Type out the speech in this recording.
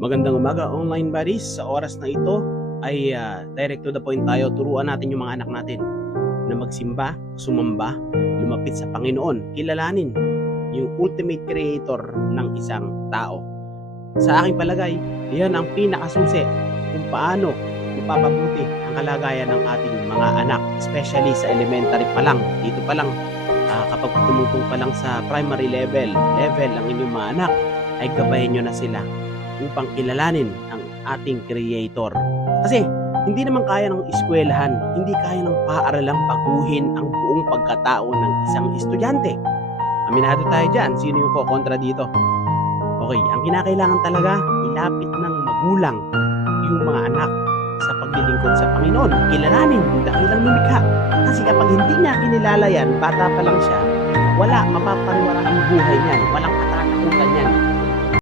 Magandang umaga online buddies. Sa oras na ito ay direct to the point tayo. Turuan natin yung mga anak natin na magsimba, sumamba, lumapit sa Panginoon, kilalanin yung ultimate creator ng isang tao. Sa aking palagay, yan ang pinakasusi kung paano mapapabuti ang kalagayan ng ating mga anak, especially sa elementary pa lang. Dito pa lang, kapag tumutong pa lang sa primary level ang inyong mga anak, ay gabayan nyo na sila upang kilalanin ang ating creator. Kasi hindi naman kaya ng eskwelahan, hindi kaya ng paaralang baguhin ang buong pagkatao ng isang estudyante. Aminado tayo dyan, sino yung kokontra dito? Okay, ang kinakailangan talaga, ilapit ng magulang yung mga anak sa paglilingkod sa Panginoon. Kilalanin yung dakilang lumikha. Kasi kapag hindi niya kinilala yan, bata pa lang siya, wala, mapapariwara ang buhay niyan. Walang